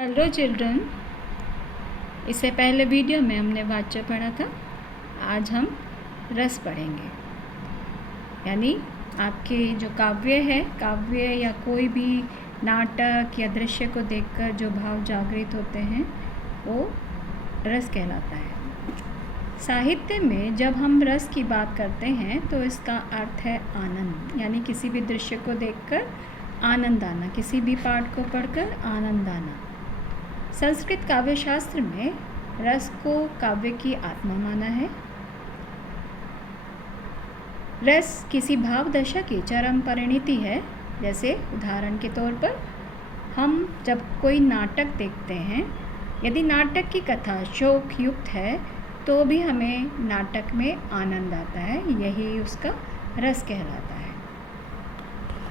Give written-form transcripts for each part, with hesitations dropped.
Hello children, इससे पहले video में हमने वाच्य पढ़ा था। आज हम रस पढ़ेंगे। यानी आपके जो काव्य या कोई भी नाटक या दृश्य को देखकर जो भाव जागृत होते हैं वो रस कहलाता है। साहित्य में जब हम रस की बात करते हैं तो इसका अर्थ है आनंद, यानी किसी भी दृश्य को देखकर आनंद आना, किसी भी पाठ को पढ़कर आनंद आना। संस्कृत काव्यशास्त्र में रस को काव्य की आत्मा माना है। रस किसी भाव दशा की चरम परिणति है। जैसे उदाहरण के तौर पर हम जब कोई नाटक देखते हैं, यदि नाटक की कथा शोक युक्त है तो भी हमें नाटक में आनंद आता है, यही उसका रस कहलाता है।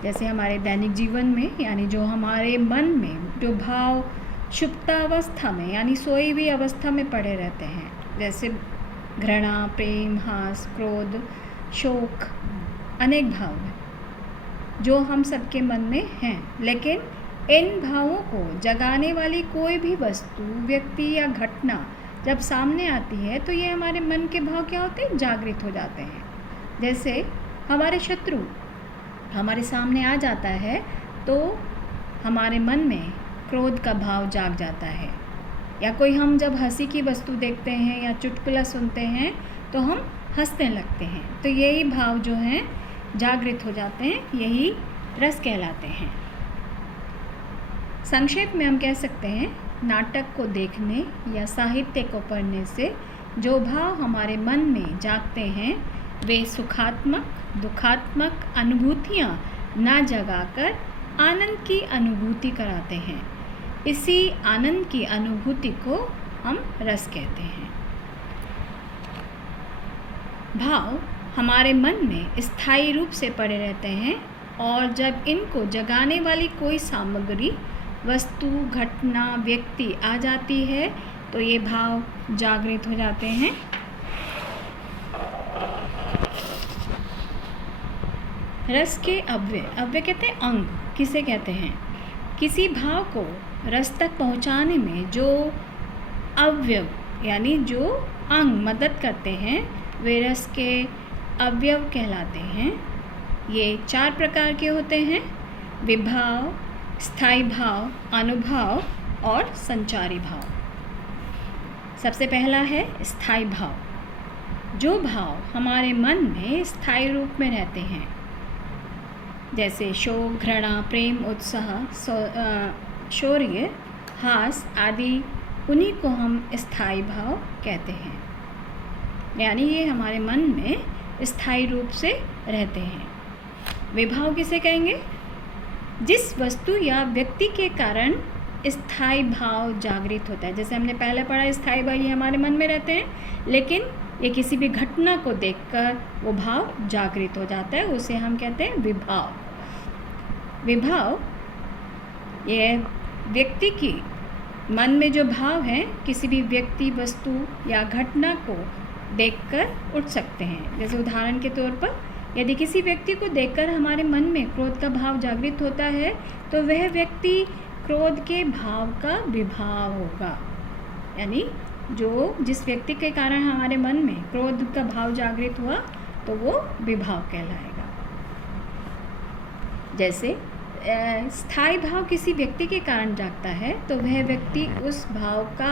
जैसे हमारे दैनिक जीवन में, यानी जो हमारे मन में जो भाव सुप्तावस्था में यानी सोई हुई अवस्था में पड़े रहते हैं, जैसे घृणा, प्रेम, हास, क्रोध, शोक, अनेक भाव हैं जो हम सबके मन में हैं। लेकिन इन भावों को जगाने वाली कोई भी वस्तु, व्यक्ति या घटना जब सामने आती है तो ये हमारे मन के भाव क्या होते हैं? जागृत हो जाते हैं। जैसे हमारे शत्रु हमारे सामने आ जाता है तो हमारे मन में क्रोध का भाव जाग जाता है। या कोई हम जब हंसी की वस्तु देखते हैं या चुटकुला सुनते हैं तो हम हंसने लगते हैं, तो यही भाव जो हैं जागृत हो जाते हैं, यही रस कहलाते हैं। संक्षेप में हम कह सकते हैं, नाटक को देखने या साहित्य को पढ़ने से जो भाव हमारे मन में जागते हैं वे सुखात्मक, दुखात्मक अनुभूतियाँ ना जगाकर आनंद की अनुभूति कराते हैं। इसी आनंद की अनुभूति को हम रस कहते हैं। भाव हमारे मन में स्थायी रूप से पड़े रहते हैं और जब इनको जगाने वाली कोई सामग्री, वस्तु, घटना, व्यक्ति आ जाती है तो ये भाव जागृत हो जाते हैं। रस के अव्यय कहते हैं अंग। किसे कहते हैं? किसी भाव को रस तक पहुंचाने में जो अवयव यानी जो अंग मदद करते हैं वे रस के अवयव कहलाते हैं। ये 4 प्रकार के होते हैं: विभाव, स्थायी भाव, अनुभाव और संचारी भाव। सबसे पहला है स्थायी भाव। जो भाव हमारे मन में स्थायी रूप में रहते हैं, जैसे शोक, घृणा, प्रेम, उत्साह, शौर्य, हास आदि, उन्हीं को हम स्थायी भाव कहते हैं। यानी ये हमारे मन में स्थायी रूप से रहते हैं। विभाव किसे कहेंगे? जिस वस्तु या व्यक्ति के कारण स्थायी भाव जागृत होता है। जैसे हमने पहले पढ़ा, स्थायी भाव ये हमारे मन में रहते हैं, लेकिन ये किसी भी घटना को देखकर वो भाव जागृत हो जाता है, उसे हम कहते हैं विभाव। विभाव ये व्यक्ति की मन में जो भाव हैं, किसी भी व्यक्ति, वस्तु या घटना को देखकर उठ सकते हैं। जैसे उदाहरण के तौर पर यदि किसी व्यक्ति को देखकर हमारे मन में क्रोध का भाव जागृत होता है तो वह व्यक्ति क्रोध के भाव का विभाव होगा। यानी जिस व्यक्ति के कारण हमारे मन में क्रोध का भाव जागृत हुआ तो वो विभाव कहलाएगा। जैसे स्थायी भाव किसी व्यक्ति के कारण जागता है तो वह व्यक्ति उस भाव का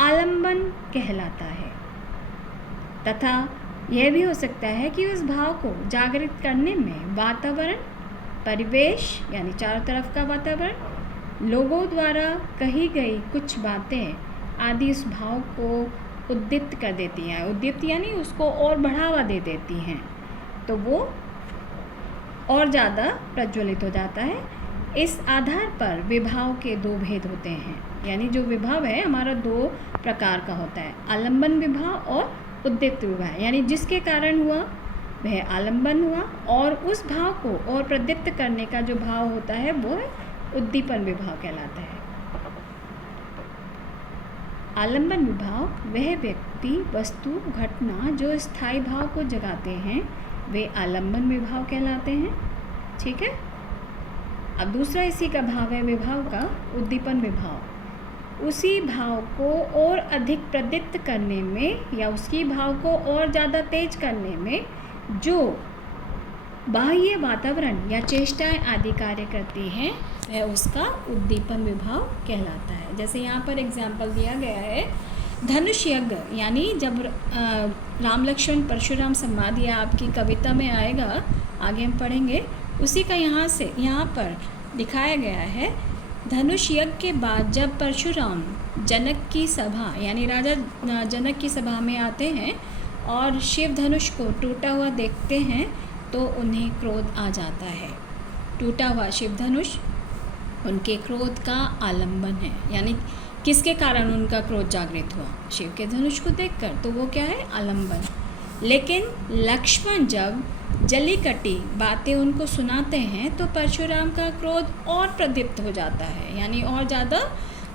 आलंबन कहलाता है। तथा यह भी हो सकता है कि उस भाव को जागृत करने में वातावरण, परिवेश यानी चारों तरफ का वातावरण, लोगों द्वारा कही गई कुछ बातें आदि उस भाव को उद्दीप्त कर देती हैं। उद्दीप्त यानी उसको और बढ़ावा दे देती हैं, तो वो और ज़्यादा प्रज्वलित हो जाता है। इस आधार पर विभाव के 2 भेद होते हैं। यानी जो विभाव है हमारा 2 प्रकार का होता है, आलंबन विभाव और उद्दीप्त विभाव। यानी जिसके कारण हुआ वह आलंबन हुआ, और उस भाव को और प्रदीप्त करने का जो भाव होता है वो है उद्दीपन विभाव कहलाता है। आलंबन विभाव वह व्यक्ति, वस्तु, घटना जो स्थायी भाव को जगाते हैं वे आलंबन विभाव कहलाते हैं। ठीक है। अब दूसरा इसी का भाव है विभाव का उद्दीपन विभाव। उसी भाव को और अधिक प्रदीप्त करने में या उसकी भाव को और ज़्यादा तेज करने में जो बाह्य वातावरण या चेष्टाएं आदि कार्य करती हैं वह उसका उद्दीपन विभाव कहलाता है। जैसे यहाँ पर एग्जाम्पल दिया गया है, धनुष यज्ञ, यानी जब राम लक्ष्मण परशुराम संवाद, यह आपकी कविता में आएगा, आगे हम पढ़ेंगे, उसी का यहाँ पर दिखाया गया है। धनुष यज्ञ के बाद जब परशुराम जनक की सभा यानी राजा जनक की सभा में आते हैं और शिव धनुष को टूटा हुआ देखते हैं तो उन्हें क्रोध आ जाता है। टूटा हुआ शिव धनुष उनके क्रोध का आलंबन है, यानी किसके कारण उनका क्रोध जागृत हुआ? शिव के धनुष को देखकर, तो वो क्या है? आलंबन। लेकिन लक्ष्मण जब जलीकटी बातें उनको सुनाते हैं तो परशुराम का क्रोध और प्रदीप्त हो जाता है, यानी और ज़्यादा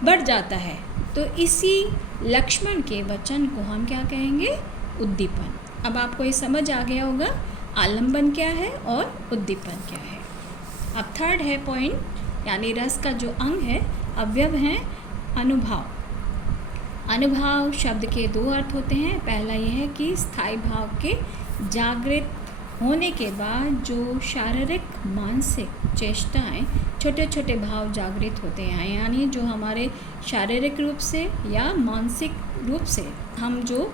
बढ़ जाता है। तो इसी लक्ष्मण के वचन को हम क्या कहेंगे? उद्दीपन। अब आपको ये समझ आ गया होगा आलंबन क्या है और उद्दीपन क्या है। अब थर्ड है पॉइंट, यानी रस का जो अंग है, अवयव है अनुभव। अनुभव शब्द के दो अर्थ होते हैं। पहला यह है कि स्थायी भाव के जागृत होने के बाद जो शारीरिक मानसिक चेष्टाएं, छोटे छोटे भाव जागृत होते हैं, यानी जो हमारे शारीरिक रूप से या मानसिक रूप से हम जो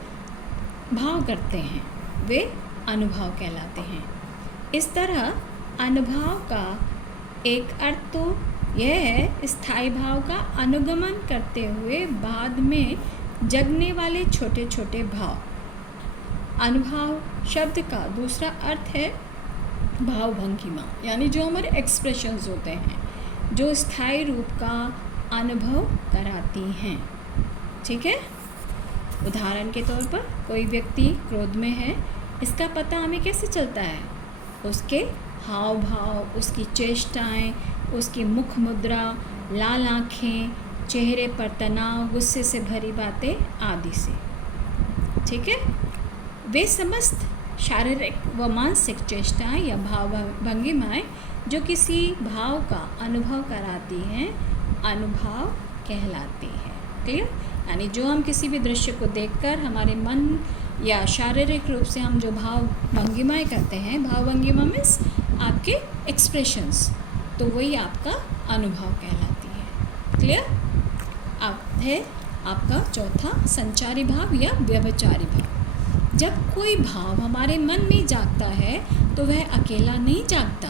भाव करते हैं वे अनुभव कहलाते हैं। इस तरह अनुभव का एक अर्थ तो यह है स्थायी भाव का अनुगमन करते हुए बाद में जगने वाले छोटे छोटे भाव। अनुभव शब्द का दूसरा अर्थ है भाव भंगिमा, यानी जो हमारे एक्सप्रेशंस होते हैं जो स्थायी रूप का अनुभव कराती हैं। ठीक है, उदाहरण के तौर पर कोई व्यक्ति क्रोध में है, इसका पता हमें कैसे चलता है? उसके हाव भाव, उसकी चेष्टाएं, उसकी मुख मुद्रा, लाल आँखें, चेहरे पर तनाव, गुस्से से भरी बातें आदि से। ठीक है, वे समस्त शारीरिक व मानसिक चेष्टाएं या भाव भंगिमाएं जो किसी भाव का अनुभव कराती हैं अनुभव कहलाती है। क्लियर? यानी जो हम किसी भी दृश्य को देखकर हमारे मन या शारीरिक रूप से हम जो भाव भंगिमाएं करते हैं, भाव भंगिमा मीन्स आपके एक्सप्रेशंस, तो वही आपका अनुभव कहलाती है। क्लियर? अब है आपका चौथा संचारी भाव या व्यभिचारी भाव। जब कोई भाव हमारे मन में जागता है तो वह अकेला नहीं जागता,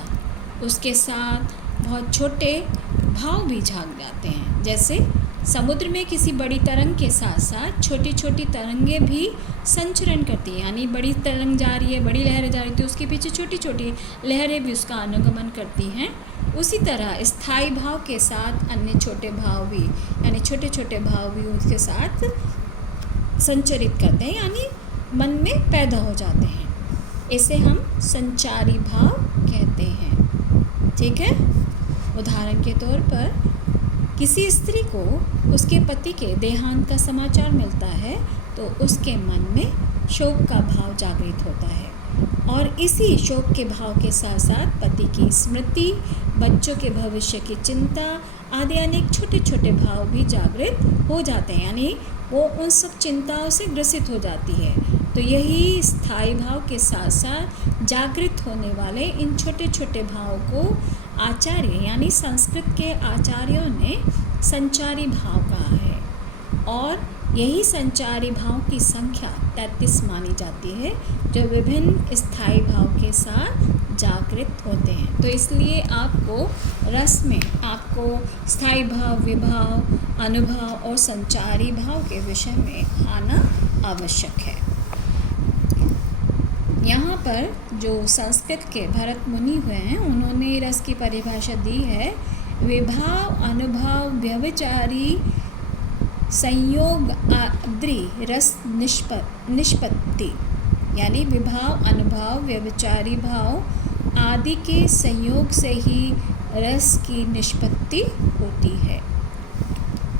उसके साथ बहुत छोटे भाव भी जाग जाते हैं। जैसे समुद्र में किसी बड़ी तरंग के साथ साथ छोटी छोटी तरंगें भी संचरण करती हैं, यानी बड़ी तरंग जा रही है, बड़ी लहरें जा रही थी, उसके पीछे छोटी छोटी लहरें भी उसका अनुगमन करती हैं। उसी तरह स्थायी भाव के साथ अन्य छोटे भाव भी, यानी छोटे छोटे भाव भी उसके साथ संचरित करते हैं, यानी मन में पैदा हो जाते हैं। इसे हम संचारी भाव कहते हैं। ठीक है, उदाहरण के तौर पर किसी स्त्री को उसके पति के देहांत का समाचार मिलता है तो उसके मन में शोक का भाव जागृत होता है, और इसी शोक के भाव के साथ साथ पति की स्मृति, बच्चों के भविष्य की चिंता आदि अनेक छोटे छोटे भाव भी जागृत हो जाते हैं, यानी वो उन सब चिंताओं से ग्रसित हो जाती है। तो यही स्थायी भाव के साथ साथ जागृत होने वाले इन छोटे छोटे भावों को आचार्य यानी संस्कृत के आचार्यों ने संचारी भाव कहा है, और यही संचारी भाव की संख्या 33 मानी जाती है जो विभिन्न स्थायी भाव के साथ जागृत होते हैं। तो इसलिए आपको रस में आपको स्थायी भाव, विभाव, अनुभव और संचारी भाव के विषय में आना आवश्यक है। यहाँ पर जो संस्कृत के भरत मुनि हुए हैं उन्होंने रस की परिभाषा दी है, विभाव, अनुभव, व्यभिचारी, संयोग आदि रस निष्पत्ति, यानी विभाव, अनुभव, व्यभिचारी भाव आदि के संयोग से ही रस की निष्पत्ति होती है।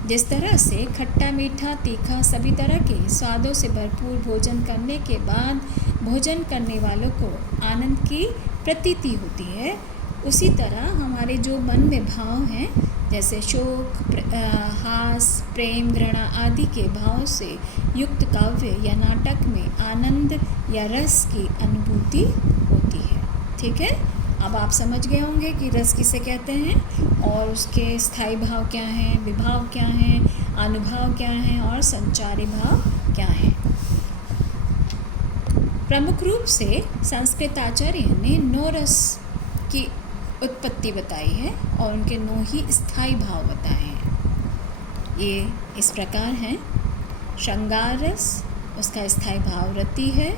जिस तरह से खट्टा, मीठा, तीखा सभी तरह के स्वादों से भरपूर भोजन करने के बाद भोजन करने वालों को आनंद की प्रतीति होती है, उसी तरह हमारे जो मन में भाव हैं जैसे शोक, हास, प्रेम, घृणा आदि के भाव से युक्त काव्य या नाटक में आनंद या रस की अनुभूति होती है। ठीक है, अब आप समझ गए होंगे कि रस किसे कहते हैं और उसके स्थायी भाव क्या हैं, विभाव क्या हैं, अनुभाव क्या हैं और संचारी भाव क्या हैं। प्रमुख रूप से संस्कृत आचार्य ने 9 रस की उत्पत्ति बताई है और उनके 9 ही स्थायी भाव बताए हैं। ये इस प्रकार हैं: श्रृंगार रस, उसका स्थायी भाव रति है।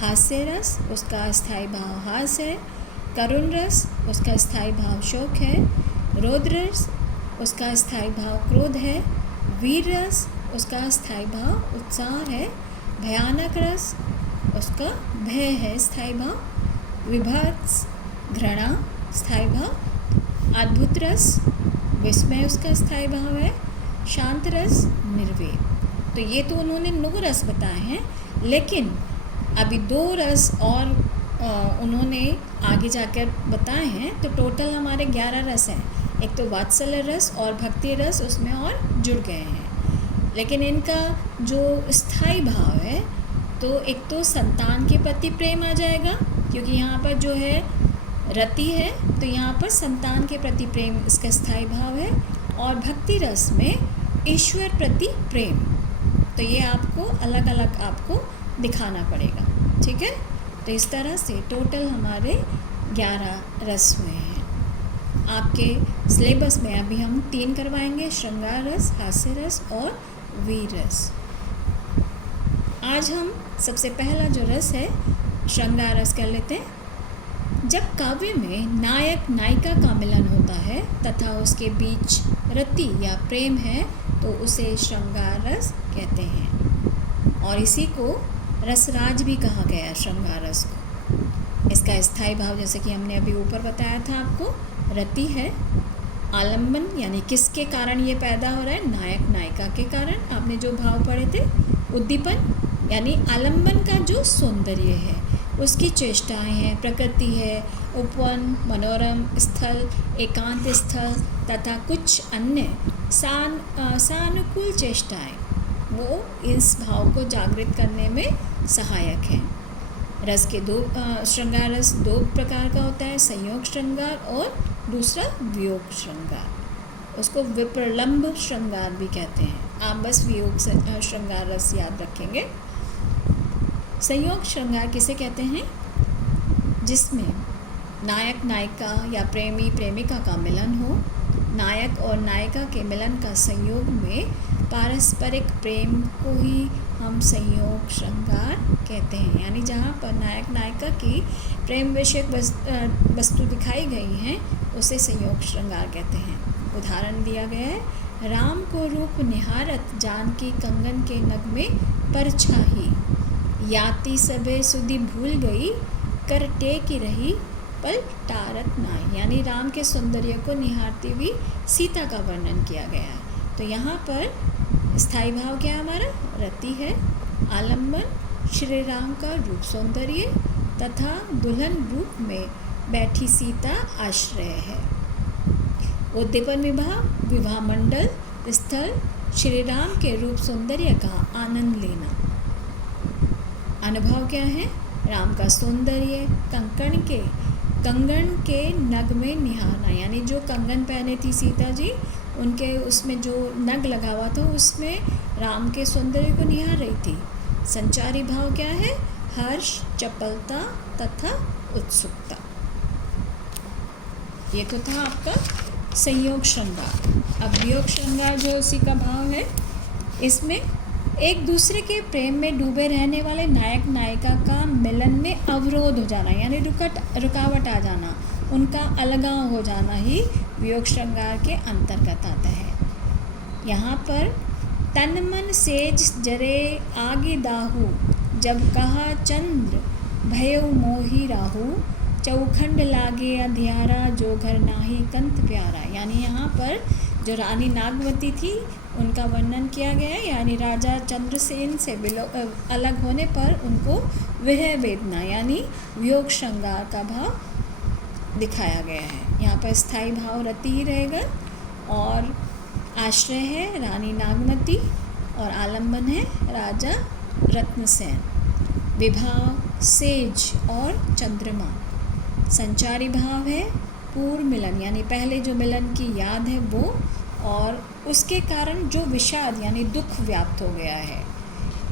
हास्य रस, उसका स्थायी भाव हास है। करुण रस, उसका स्थायी भाव शोक है। रौद्र रस, उसका स्थायी भाव क्रोध है। वीर रस, उसका स्थायी भाव उत्साह है। भयानक रस, उसका भय है स्थायी भाव। विभत्स, घृणा स्थायी भाव। अद्भुत रस, विस्मय उसका स्थायी भाव है। शांत रस, निर्वेद। तो ये तो उन्होंने 9 रस बताए हैं, लेकिन अभी 2 रस और उन्होंने आगे जाकर बताए हैं, तो टोटल हमारे 11 रस हैं। एक तो वात्सल्य रस और भक्ति रस उसमें और जुड़ गए हैं। लेकिन इनका जो स्थायी भाव है, तो एक तो संतान के प्रति प्रेम आ जाएगा, क्योंकि यहाँ पर जो है रति है, तो यहाँ पर संतान के प्रति प्रेम इसका स्थायी भाव है। और भक्ति रस में ईश्वर प्रति प्रेम। तो ये आपको अलग अलग आपको दिखाना पड़ेगा। ठीक है, तो इस तरह से टोटल हमारे 11 रस हुए हैं। आपके सिलेबस में अभी हम 3 करवाएंगे: श्रृंगार रस, हास्य रस और वीर रस। आज हम सबसे पहला जो रस है श्रृंगार रस कर लेते हैं। जब काव्य में नायक नायिका का मिलन होता है तथा उसके बीच रति या प्रेम है, तो उसे श्रृंगार रस कहते हैं। और इसी को रसराज भी कहा गया है, श्रृंगार रस को। इसका स्थायी भाव जैसे कि हमने अभी ऊपर बताया था आपको, रति है। आलम्बन यानी किसके कारण ये पैदा हो रहा है, नायक नायिका के कारण। आपने जो भाव पढ़े थे, उद्दीपन यानी आलम्बन का जो सौंदर्य है, उसकी चेष्टाएं हैं, प्रकृति है, उपवन, मनोरम स्थल, एकांत स्थल तथा कुछ अन्य सानुकूल चेष्टाएं, वो इस भाव को जागृत करने में सहायक हैं। रस के 2 श्रृंगार रस 2 प्रकार का होता है: संयोग श्रृंगार और दूसरा वियोग श्रृंगार। उसको विप्रलंब श्रृंगार भी कहते हैं। आप बस वियोग श्रृंगार रस याद रखेंगे। संयोग श्रृंगार किसे कहते हैं? जिसमें नायक नायिका या प्रेमी प्रेमिका का मिलन हो। नायक और नायिका के मिलन का संयोग में पारस्परिक प्रेम को ही हम संयोग श्रृंगार कहते हैं। यानी जहाँ पर नायक नायिका की प्रेम विषयक वस्तु दिखाई गई हैं, उसे संयोग श्रृंगार कहते हैं। उदाहरण दिया गया है: राम को रूप निहारत जानकी कंगन के नग में परछाही, याति सबे सुधि भूल गई, कर टेकी रही पल टारत नाई। यानी राम के सौंदर्य को निहारती हुई सीता का वर्णन किया गया है। तो यहाँ पर स्थायी भाव क्या है हमारा? रति है। आलम्बन श्री राम का रूप सौंदर्य तथा दुल्हन रूप में बैठी सीता आश्रय है। उद्दीपन विभाव विवाह मंडल स्थल श्री राम के रूप सौंदर्य का आनंद लेना। अनुभव क्या है? राम का सौंदर्य, कंगन के नग में निहारना। यानी जो कंगन पहने थी सीता जी, उनके उसमें जो नग लगा हुआ था, उसमें राम के सौंदर्य को निहार रही थी। संचारी भाव क्या है? हर्ष, चपलता तथा उत्सुकता। ये तो था आपका संयोग श्रृंगार। अब वियोग श्रृंगार जो उसी का भाव है, इसमें एक दूसरे के प्रेम में डूबे रहने वाले नायक नायिका का मिलन में अवरोध हो जाना, यानी रुकावट आ जाना, उनका अलगाव हो जाना ही वियोग श्रृंगार के अंतर्गत आता है। यहाँ पर तन मन सेज जरे आगे दाहू, जब कहा चंद्र भयउ मोही राहू, चौखंड लागे अंधियारा, जो घर नाही कंत प्यारा। यानी यहाँ पर जो रानी नागवती थी, उनका वर्णन किया गया है। यानी राजा चंद्रसेन से अलग होने पर उनको विरह वेदना यानी वियोग श्रृंगार का भाव दिखाया गया है। यहाँ पर स्थायी भाव रति ही रहेगा और आश्रय है रानी नागमती और आलम्बन है राजा रत्नसेन। विभाव सेज और चंद्रमा। संचारी भाव है पूर्व मिलन यानी पहले जो मिलन की याद है वो, और उसके कारण जो विषाद यानी दुख व्याप्त हो गया है।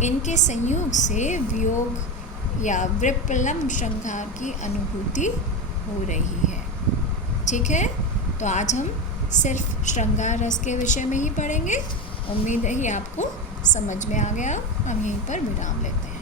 इनके संयोग से वियोग या विप्रलम्ब श्रृंगार की अनुभूति हो रही है। ठीक है, तो आज हम सिर्फ श्रृंगार रस के विषय में ही पढ़ेंगे। उम्मीद है कि आपको समझ में आ गया। हम यहीं पर विराम लेते हैं।